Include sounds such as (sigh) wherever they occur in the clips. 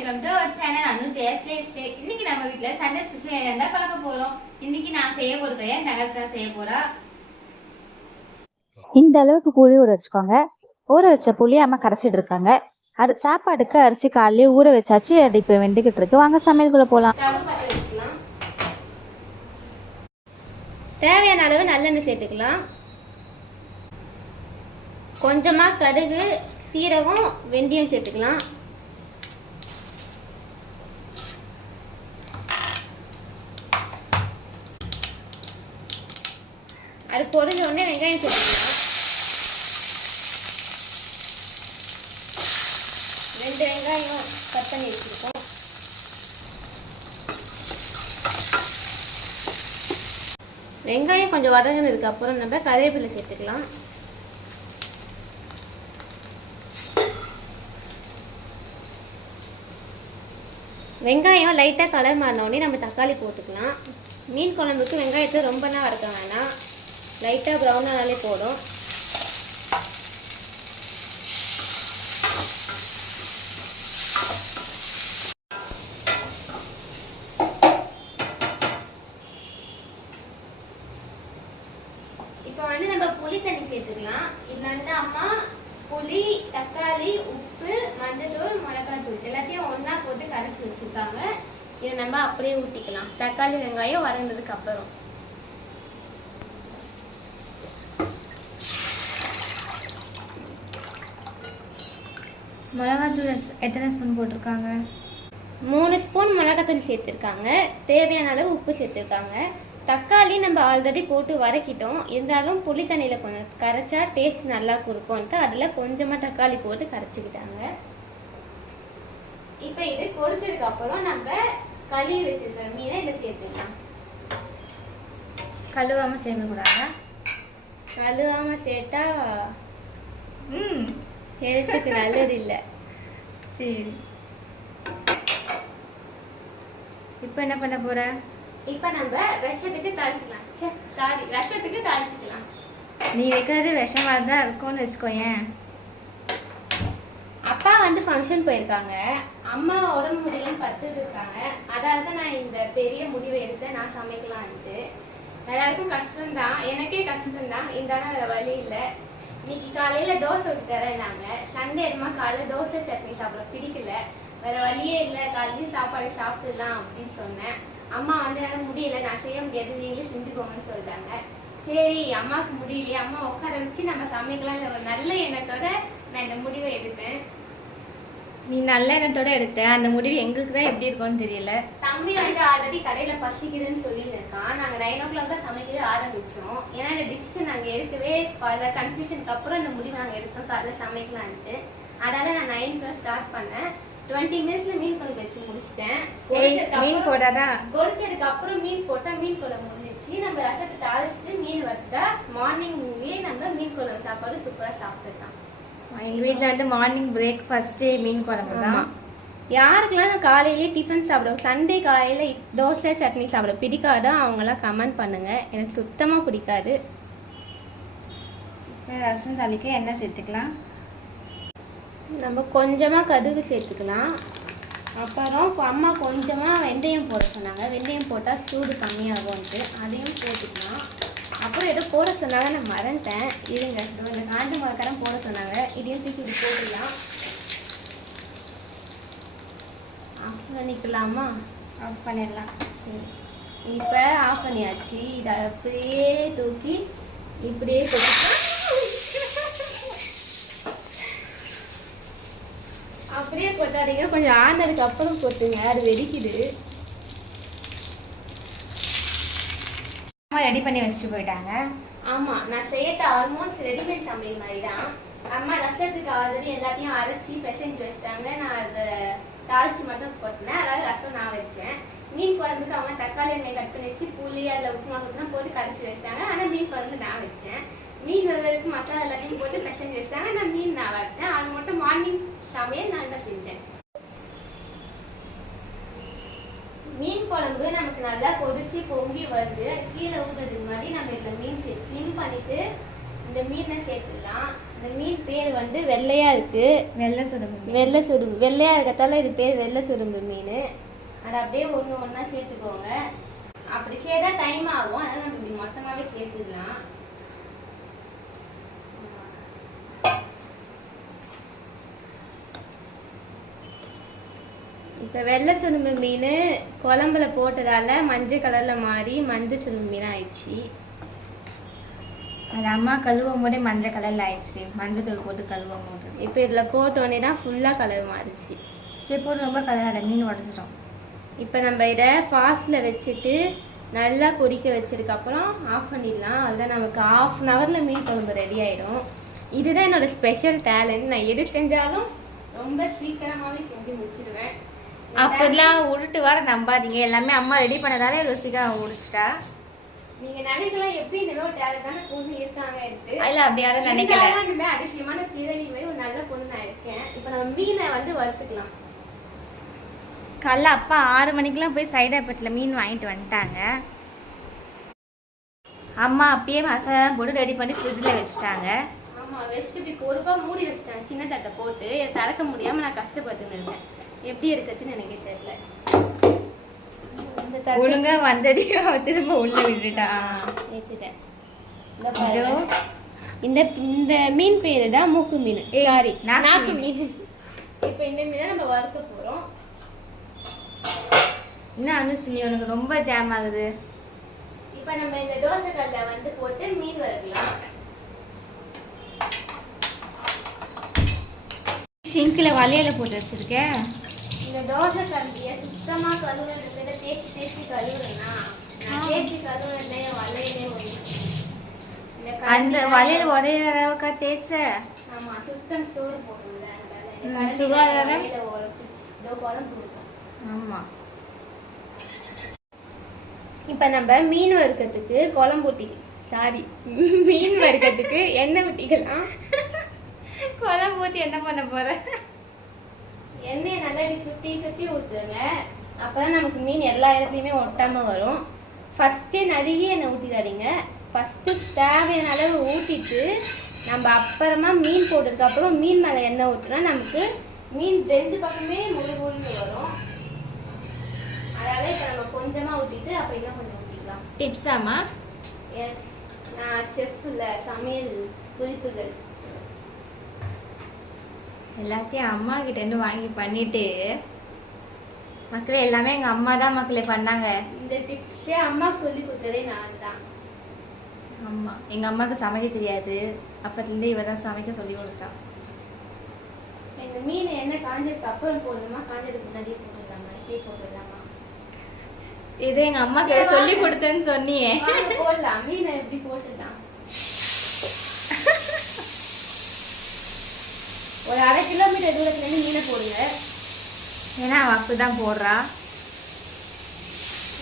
Welcome to our channel Anu ஜெயஸ்லே ஸ்டே இன்னைக்கு நம்ம வீட்ல சண்டே ஸ்பெஷல் என்ன பார்க்க போறோம்? இன்னைக்கு நான் செய்ய போறது என் செய்ய போறா? இந்த அளவுக்கு புளி ஊற வச்சுக்கோங்க. ஊற வச்ச புளி அம்மா கரைச்சிட்டு இருக்காங்க. அரி சாப்பாடுக்கு அரிசி காலையிலே ஊற வச்சாச்சு. அது இப்போ வெந்துக்கிட்டு இருக்கு. வாங்க சமையலுக்குள்ள போகலாம் தேவையான அளவு நல்லெண்ணெய் சேர்த்துக்கலாம். கொஞ்சமா கடுகு சீரகம் வெந்தயம் சேர்த்துக்கலாம். அது பொறிஞ்ச உடனே வெங்காயம் சேர்த்துக்கலாம் ரெண்டு வெங்காயம் கட் பண்ணி வச்சுருக்கோம் வெங்காயம் கொஞ்சம் வதங்கினதுக்கு அப்புறம் நம்ம கருவேப்பிலை சேர்த்துக்கலாம் வெங்காயம் லைட்டாக கலர் மாறினோடனே நம்ம தக்காளி போட்டுக்கலாம் மீன் குழம்புக்கு வெங்காயத்தை ரொம்ப ரொம்பலாம் வறுக்க வேணாம் லைட்டாக ப்ரௌன் ஆனாலே போதும். இப்போ வந்து நம்ம புளி தண்ணி சேர்த்துக்கலாம் இது வந்து அம்மா புளி தக்காளி உப்பு மஞ்சள்தூள் மிளகாத்தூள் எல்லாத்தையும் ஒன்றா போட்டு கரைச்சி வச்சிருக்காங்க. இதை நம்ம அப்படியே ஊற்றிக்கலாம் தக்காளி வெங்காயம் வதங்கினதுக்கு அப்புறம். மிளகாத்தூள் எத்தனை ஸ்பூன் போட்டிருக்காங்க? மூணு ஸ்பூன் மிளகாத்தூள் சேர்த்துருக்காங்க. தேவையான அளவு உப்பு சேர்த்துருக்காங்க. தக்காளி நம்ம ஆல்ரெடி போட்டு வதக்கிட்டோம். இருந்தாலும் புளி தண்ணியில் கொஞ்சம் கரைச்சா டேஸ்ட் நல்லா கொடுக்கும்ன்ட்டு அதில் கொஞ்சமாக தக்காளி போட்டு கரைச்சிக்கிட்டாங்க. இப்போ இது கொதிச்சதுக்கு அப்புறம் நம்ம கழுவி வச்சிருக்கிற மீனை இதில் சேர்த்துக்கலாம். கழுவாமல் சேர்க்கக்கூடாதா? கழுவாம சேர்த்தா ம். ஹெல்த்துக்கு நல்லது இல்லை சரி. இப்போ என்ன பண்ண போற? இப்போ நம்ம விஷத்துக்கு தாளிச்சிக்கலாம். சாரி ரசத்துக்கு தாளிச்சிக்கலாம். நீ வைக்கிறது விஷமாக தான் இருக்கும்னு வச்சுக்கோயேன் அப்பா வந்து ஃபங்க்ஷன் போயிருக்காங்க. அம்மா உடம்பு முடியலன்னு படுத்துட்டு இருக்காங்க. அதால தான் நான் இந்த பெரிய முடிவை எடுத்து நான் சமைக்கலான்ட்டு எல்லாருக்கும் கஷ்டம்தான். எனக்கே கஷ்டம்தான். இருந்தாலும் வேற வழி இல்லை. இன்னைக்கு காலையில தோசை விட்டு தரேன்னாங்க சண்டே அம்மா காலையில தோசை சட்னி சாப்பிட பிடிக்கல. வேற வழியே இல்லை. காலையிலயும் சாப்பாடு சாப்பிட்டுடலாம் அப்படின்னு சொன்னேன். அம்மா வந்து என்னால் முடியல. நான் செய்ய முடியாது. நீங்களே செஞ்சுக்கோங்கன்னு சொல்லிட்டாங்க. சரி அம்மாவுக்கு முடியலையே. அம்மா உட்கார வச்சு நம்ம சமைக்கலாம்னு ஒரு நல்ல எண்ணத்தோட நான் இந்த முடிவை எடுத்தேன். நீ நல்ல எண்ணத்தோட எடுத்த அந்த முடிவு எங்களுக்கு தான் எப்படி இருக்கும்னு தெரியல. தம்பி வந்து ஆல்ரெடி கடையில பசிக்குதுன்னு சொல்லியிருக்கான் நாங்க நைன் ஓ கிளாக் தான் சமைக்கவே ஆரம்பிச்சோம். ஏன்னா இந்த டிசிஷன் நாங்க எடுக்கவே பல கன்ஃபியூஷனுக்கு அப்புறம் இந்த முடிவு நாங்க எடுத்தோம். காலைல சமைக்கலான்ட்டு. அதனால நான் நைன் ஸ்டார்ட் பண்ணேன். டுவெண்ட்டி மினிட்ஸ்ல மீன் குழம்பு வச்சு முடிச்சிட்டேன். மீன் போடாதான் பொரிச்சதுக்கு அப்புறம் மீன் போட்டா மீன் குழம்பு முடிஞ்சிச்சு நம்ம ரசத்தை தாளிச்சுட்டு மீன் வறுத்தா மார்னிங்கே நம்ம மீன் குழம்பு சாப்பாடு சூப்பரா சாப்பிட்டுக்கலாம். எங்கள் வீட்டில் வந்து மார்னிங் பிரேக்ஃபாஸ்ட்டு மீன் குழம்பு தான். யாருக்கெல்லாம் நான் காலையிலேயே டிஃபன் சாப்பிடுவோம் சண்டே காலையில் தோசை சட்னி சாப்பிட பிடிக்காதோ அவங்களாம் கமெண்ட் பண்ணுங்க. எனக்கு சுத்தமாக பிடிக்காது. ரசம் தாளிக்க எண்ணெய் சேர்த்துக்கலாம். நம்ம கொஞ்சமாக கடுகு சேர்த்துக்கலாம். அப்புறம் இப்போ அம்மா கொஞ்சமாக வெந்தயம் போட சொன்னாங்க. வெந்தயம் போட்டால் சூடு கம்மியாகும்ன்ட்டு அதையும் போட்டுக்கலாம். அப்புறம் ஏதோ போட சொன்னாங்க நான் மறந்துட்டேன். இருங்க இந்த காஞ்ச மிளகாரம் போட சொன்னாங்க. இதையும் தூக்கி இது போடலாம் ஆஃப் பண்ணிக்கலாமா? ஆஃப் பண்ணிடலாம். சரி. இப்போ ஆஃப் பண்ணியாச்சு. இதை அப்படியே தூக்கி இப்படியே கொட்டிக்கலாம் அப்படியே கொட்டாதீங்க கொஞ்சம் ஆனதுக்கு அப்புறம் கொட்டுங்க அது வெடிக்குது. ரெடி பண்ணி வச்சுட்டு போயிட்டாங்க. ஆமா நான் செய்யறது ஆல்மோஸ்ட் ரெடிமேட் சமையல் மாதிரி தான் அம்மா ரசத்துக்கு ஆல்ரெடி எல்லாத்தையும் அரைச்சி பிசைஞ்சு வச்சிட்டாங்க. நான் அதை தாளிச்சு மட்டும் கொட்டினேன். அதாவது ரசம் நான் வச்சேன். மீன் குழம்புக்கு அவங்க தக்காளி எண்ணெய் கட் பண்ணி வச்சு புளி அதில் உப்பு மிளகுலாம் போட்டு கடைச்சி வச்சிட்டாங்க. ஆனால் மீன் குழம்பு நான் வச்சேன். மீன் வருவதற்கு மசாலா எல்லாத்தையும் போட்டு பிசைஞ்சு வச்சிட்டாங்க. நான் மீன் நான் வறுத்தேன். அது மட்டும் மார்னிங் சமையல் நான் தான் செஞ்சேன். மீன் குழம்பு நமக்கு நல்லா கொதிச்சு பொங்கி வருது கீழே ஊற்றுறதுக்கு முன்னாடி நம்ம இதில் மீன் சேர்த்து ஸ்லிம் பண்ணிட்டு இந்த மீனை சேர்த்துடலாம் அந்த மீன் பேர் வந்து வெள்ளையா இருக்கு. வெள்ளை சுரம்பு வெள்ளை சுரும்பு வெள்ளையா இருக்கத்தால இது பேர் வெள்ளை சுரும்பு மீன். அதை அப்படியே ஒன்று ஒன்றா சேர்த்துக்கோங்க. அப்படி சேர்த்தா டைம் ஆகும். அதனால நம்ம இப்படி மொத்தமாகவே சேர்த்துக்கலாம். இப்போ வெள்ளை சுரும்பு மீன் குழம்புல போட்டதால மஞ்சள் கலரில் மாறி மஞ்சள் சுரும்பு மீன் ஆயிடுச்சு. அது அம்மா கழுவும் போதே மஞ்சள் கலர்ல ஆயிடுச்சு. மஞ்சள் தூள் போட்டு கழுவும் போது. இப்போ இதில் போட்டோன்னே தான் ஃபுல்லாக கலர் மாறிச்சு. சரி போட்டு ரொம்ப கலராட மீன் உடச்சிட்டோம் இப்போ நம்ம இதை ஃபாஸ்ட்டில் வச்சுட்டு நல்லா கொதிக்க வச்சதுக்கப்புறம் ஆஃப் பண்ணிடலாம். அதுதான் நமக்கு ஆஃப் அன் ஹவரில் மீன் குழம்பு ரெடி ஆயிடும். இதுதான் என்னோட ஸ்பெஷல் டேலண்ட் நான் எது செஞ்சாலும் ரொம்ப சீக்கிரமாகவே செஞ்சு முடிச்சிடுவேன் அப்படிலாம் உருட்டு வர நம்பாதீங்க. எல்லாமே அம்மா ரெடி பண்ணதாலே ருசிக்கா முடிச்சிட்டா. நீங்கள் நினைக்கலாம் எப்படி இந்த ஒரு டேலண்ட் தானே பொண்ணு இருக்காங்க எடுத்து இல்ல அப்படி யாரும் நினைக்கல இருந்தாலும் இந்த மாதிரி அதிசயமான பிறவி மாதிரி ஒரு நல்ல பொண்ணு நான் இருக்கேன். இப்போ நம்ம மீனை வந்து வறுத்துக்கலாம். காலைல அப்பா ஆறு மணிக்கெல்லாம் போய் சைதாப்பேட்டில் மீன் வாங்கிட்டு வந்துட்டாங்க. அம்மா அப்பயே மசாலா போட்டு ரெடி பண்ணி ஃப்ரிட்ஜில் வச்சுட்டாங்க. ஆமா வச்சுட்டு இப்படி மூடி வச்சிட்டேன் சின்ன தட்டை போட்டு திறக்க முடியாம நான் கஷ்டப்பட்டுன்னு இருக்கேன். எப்படி இருக்கிறதுன்னு எனக்கு தெரியல. ஒழுங்கா வந்ததையும் திரும்ப உள்ள விட்டுட்டா. ஏத்திட்டேன். இந்த. இந்த இந்த மீன் பேரு தான் மூக்கு மீன். சாரி நாக்கு மீன். இப்போ இந்த மீனை நம்ம வறுக்க போறோம். என்ன அனுசு நீ உனக்கு ரொம்ப ஜாம் ஆகுது. இப்போ நம்ம இந்த தோசை கல்ல வந்து போட்டு மீன் வறுக்கலாம். ஷிங்கில் வளையல போட்டு வச்சிருக்கேன். இந்த தோசை கல்லியை சுத்தமா கழுவுறதுல தேய்ச்சி தேய்ச்சி கழுவுறேன்னா நான் தேய்ச்சி கழுவுறதே வலையிலே ஒன்று அந்த வளையல் உடையிற அளவுக்கு தேய்ச்ச? ஆமா சுத்தம் சோறு அதனால சுகாதாரம். வலையில உரைச்சிச்சு இதோ குழம்பு இருக்கும் ஆமா. இப்போ நம்ம மீன் வறுக்கிறதுக்கு குழம்பு ஊட்டி சாரி மீன் வறுக்கிறதுக்கு எண்ணெய் ஊற்றிக்கலாம் (laughs) குழம்பு ஊற்றி என்ன பண்ண போற? எண்ணெயை நல்லா இப்படி சுற்றி சுற்றி ஊற்றுங்க அப்பதான் நமக்கு மீன் எல்லா இடத்துலையுமே ஒட்டாம வரும். ஃபஸ்ட்டே நிறைய எண்ணெய் ஊற்றிடாதீங்க ஃபஸ்ட்டு தேவையான அளவு ஊற்றிட்டு நம்ம அப்புறமா மீன் போட்டதுக்கு அப்புறம் மீன் மேலே எண்ணெய் ஊற்றினா நமக்கு மீன் ரெண்டு பக்கமே முழு முழுன்னு வரும். அதனால இப்போ நம்ம கொஞ்சமாக ஊற்றிட்டு அப்புறம் இன்னும் கொஞ்சம் ஊற்றிக்கலாம் டிப்ஸாமா எஸ் நான் செஃப்ல சமையல் குறிப்புகள். எல்லாத்தையும் அம்மா கிட்ட இருந்து வாங்கி பண்ணிட்டு மக்களே எல்லாமே எங்க அம்மா தான் மக்களே பண்ணாங்க. இந்த டிப்ஸே அம்மா சொல்லி கொடுத்ததே நான் தான். ஆமா. எங்க அம்மாவுக்கு சமைக்க தெரியாது. அப்பத்துலேருந்து இவ தான் சமைக்க சொல்லி கொடுத்தா. இந்த மீன் என்ன காஞ்சதுக்கு அப்புறம் போடணுமா? காஞ்சதுக்கு முன்னாடியே போட்டுடலாமா? இப்படியே போட்டுடலாமா? இது எங்க அம்மா கிட்ட சொல்லி கொடுத்தேன்னு சொன்னியே. போடலாம். மீனை எப்படி போட்டுடலாம்? ஒரு அரை கிலோமீட்டர் தூரத்துல இருந்து மீனை போடுங்க. ஏன்னா அவ அப்படிதான் போடுறா.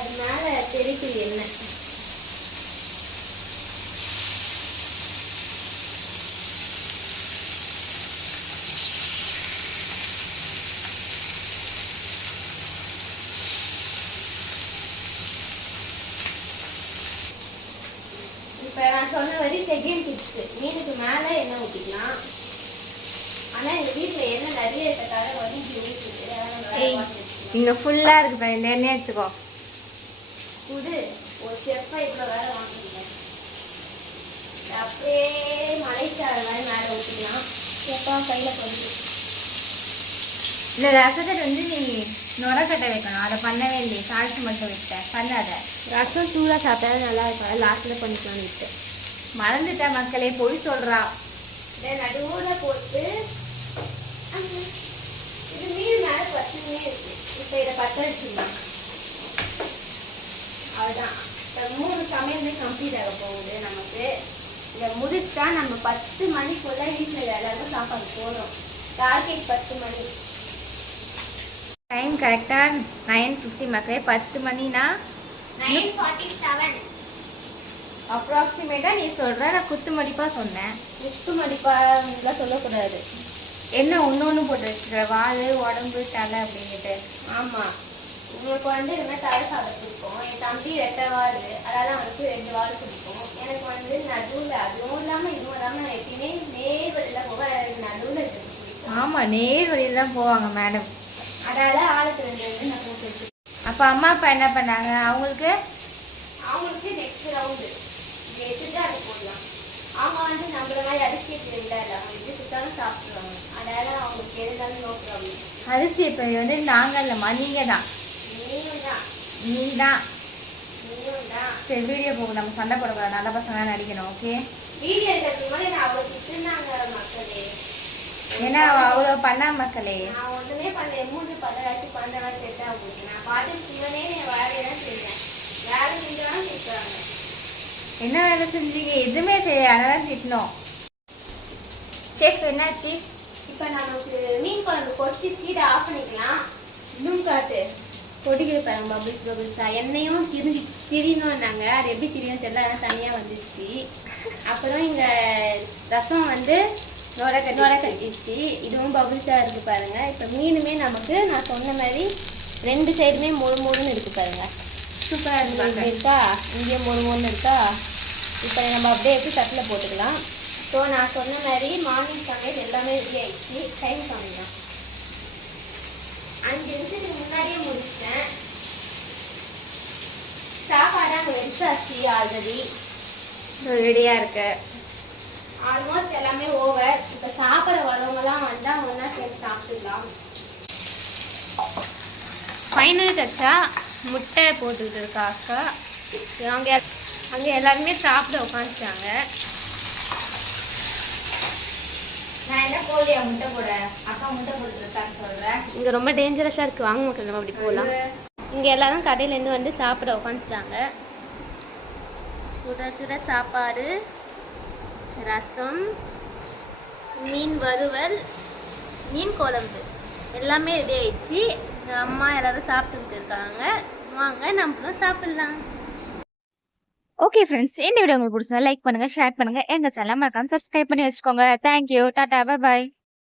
அது மேல தெரிக்குது எண்ணெய். இப்போ நான் சொன்ன வரை செகண்ட் டிப்ஸ் மீனுக்கு மேலே எண்ணெய் ஊற்றிக்கலாம் இங்க ஃபுல்லா இருக்கு பாரு, இந்த எண்ணெய் எடுத்துக்கோ. குடு. ஒரு செஃப்பை இப்போ வேற வாங்குறீங்க. அப்படியே மலைச்சாறு மாதிரி மேலே ஊற்றிக்கலாம் செப்பா கையில் கொஞ்சம் இந்த ரசத்தை வந்து நீ நுரக்கட்டை வைக்கணும். அதை பண்ணவே இல்லையே சால்ட் மட்டும் விட்ட பண்ணாத. ரசம் சூடாக சாப்பிட்டா நல்லா இருக்கும். லாஸ்ட்டில் பண்ணிக்கலாம்னு விட்டு மறந்துட்ட மக்களே பொய் சொல்றா. இதை நடுவில் போட்டு இது மீன் மேலே பச்சுமே இருக்கு. இப்போ இதை பற்ற வச்சுக்கலாம் அவ்வளோதான் இப்போ மூணு சமையலுமே கம்ப்ளீட் ஆக போகுது நமக்கு. இதை முடிச்சுட்டா நம்ம பத்து மணிக்குள்ள வீட்டில் எல்லாருக்கும் சாப்பாடு போதும். டார்கெட் பத்து மணி. டைம் கரெக்டா நைன் ஃபிஃப்டி மக்களே பத்து மணினா? நைன் ஃபார்ட்டி செவன் அப்ராக்சிமேட்டா நீ சொல்ற நான் குத்து மதிப்பா சொன்னேன். முத்து மணிப்பாலாம் சொல்லக்கூடாது. என்ன ஒன்று ஒன்று போட்டு வச்சுருக்க வால் உடம்பு தலை அப்படின்ட்டு ஆமாம் உங்களுக்கு வந்து இந்த மாதிரி தலை சாதம் பிடிக்கும். என் தம்பி ரெட்டை வால். அதால அவனுக்கு ரெண்டு வால் பிடிக்கும். எனக்கு வந்து நடுவில் அதுவும் இல்லாமல் இதுவும் இல்லாமல் நான் எப்பயுமே நேர் வழியில் போக நடுவில் இருக்கிறது பிடிக்கும். ஆமா நேர் வழியில தான் போவாங்க மேடம் அதால ஆளுக்கு ரெண்டு ரெண்டு நான் போட்டு வச்சிருக்கேன் அப்ப அம்மா அப்பா என்ன பண்ணாங்க? அவங்களுக்கு? அவங்களுக்கு நெக்ஸ்ட் ரவுண்டு இது எடுத்துட்டு அது அவங்க வந்து நம்மள மாதிரி அரிசி இல்லை அவங்க எப்படி சுத்தாலும் சாப்பிடுவாங்க அதனால அவங்களுக்கு இருந்தாலும் நோ ப்ராப்ளம் அரிசி இப்போ வந்து நாங்க இல்லம்மா நீங்க தான். நீயும் தான். நீ தான். நீயும் தான். சரி வீடியோ போக நம்ம சண்டை போடக்கூடாது. நல்ல பசங்க நடிக்கணும் ஓகே வீடியோ எடுக்கிறதுக்கு முன்னாடி நான் அவ்வளோ திட்டுனாங்க மக்களே. ஏன்னா அவ அவ்வளோ பண்ணா மக்களே. நான் ஒண்ணுமே பண்ணல. மூணு பதவாச்சு பன்னெண்டாவது செட் ஆகும் நான் பாட்டு சிவனே என் வேலையெல்லாம் செஞ்சேன் வேலை செஞ்சதான் திட்டுறாங்க. என்ன வேலை செஞ்சீங்க? எதுவுமே செய்ய அதெல்லாம் திட்டணும் சேஃப் என்னாச்சு? இப்போ நமக்கு மீன் குழம்பு கொதிச்சு இதை ஆஃப் பண்ணிக்கலாம். இன்னும் காட்டு கொடிக்கிற பாருங்க பபிள்ஸ் பபிள்ஸா எண்ணெயும் திரிஞ்சு திரியணும்னாங்க அது எப்படி திரியும் தெரியல ஆனால் தனியாக வந்துச்சு. அப்புறம் இங்கே ரசம் வந்து நுர கட்டி நுர கட்டிச்சு இதுவும் பபிள்ஸாக இருக்குது பாருங்க. இப்போ மீனுமே நமக்கு நான் சொன்ன மாதிரி ரெண்டு சைடுமே மொறு மொறுன்னு இருக்குது பாருங்க. சூப்பராக இருக்கு. இருக்கா? இங்கேயும் மொறு மொறுன்னு இருக்கா? இப்போ நம்ம அப்படியே எடுத்து தட்டில் போட்டுக்கலாம்? ஸோ நான் சொன்ன மாதிரி மார்னிங் சமையல் எல்லாமே ரெடி ஆயிடுச்சு. டைம் காமிக்கலாம் அஞ்சு நிமிஷத்துக்கு முன்னாடியே முடிச்சிட்டேன். சாப்பாடு அங்கே வெச்சாச்சு ஆல்ரெடி ரெடியா இருக்கு. ஆல்மோஸ்ட் எல்லாமே ஓவர் இப்போ சாப்பிட வரவங்கலாம் வந்தால் ஒன்றா சேர்த்து சாப்பிட்டுக்கலாம். ஃபைனல் டச்சா முட்டை போட்டுக்கிட்டு இருக்கா அக்கா? அங்கே அங்கே எல்லாருமே சாப்பிட உட்காந்துட்டாங்க. இங்கே ரொம்ப டேஞ்சரஸாக இருக்குது வாங்க மக்கள் நம்ம அப்படி போகலாம் இங்கே எல்லாரும் கடையிலேருந்து வந்து சாப்பிட உட்காந்துட்டாங்க. சுட சுட சாப்பாடு ரசம் மீன் வறுவல் மீன் குழம்பு. எல்லாமே ரெடி ஆயிடுச்சு. எங்கள் அம்மா எல்லாரும் சாப்பிட்டுக்கிட்டு இருக்காங்க. வாங்க நம்மளும் சாப்பிட்லாம். ஓகே ஃப்ரெண்ட்ஸ் இந்த வீடியோ உங்களுக்கு பிடிச்சா லைக் பண்ணுங்க ஷேர் பண்ணுங்கள் எங்கள் சேனல் மறக்காமல் சப்ஸ்கிரைப் பண்ணி வச்சுக்கோங்க. தேங்க்யூ டாட்டா பாய்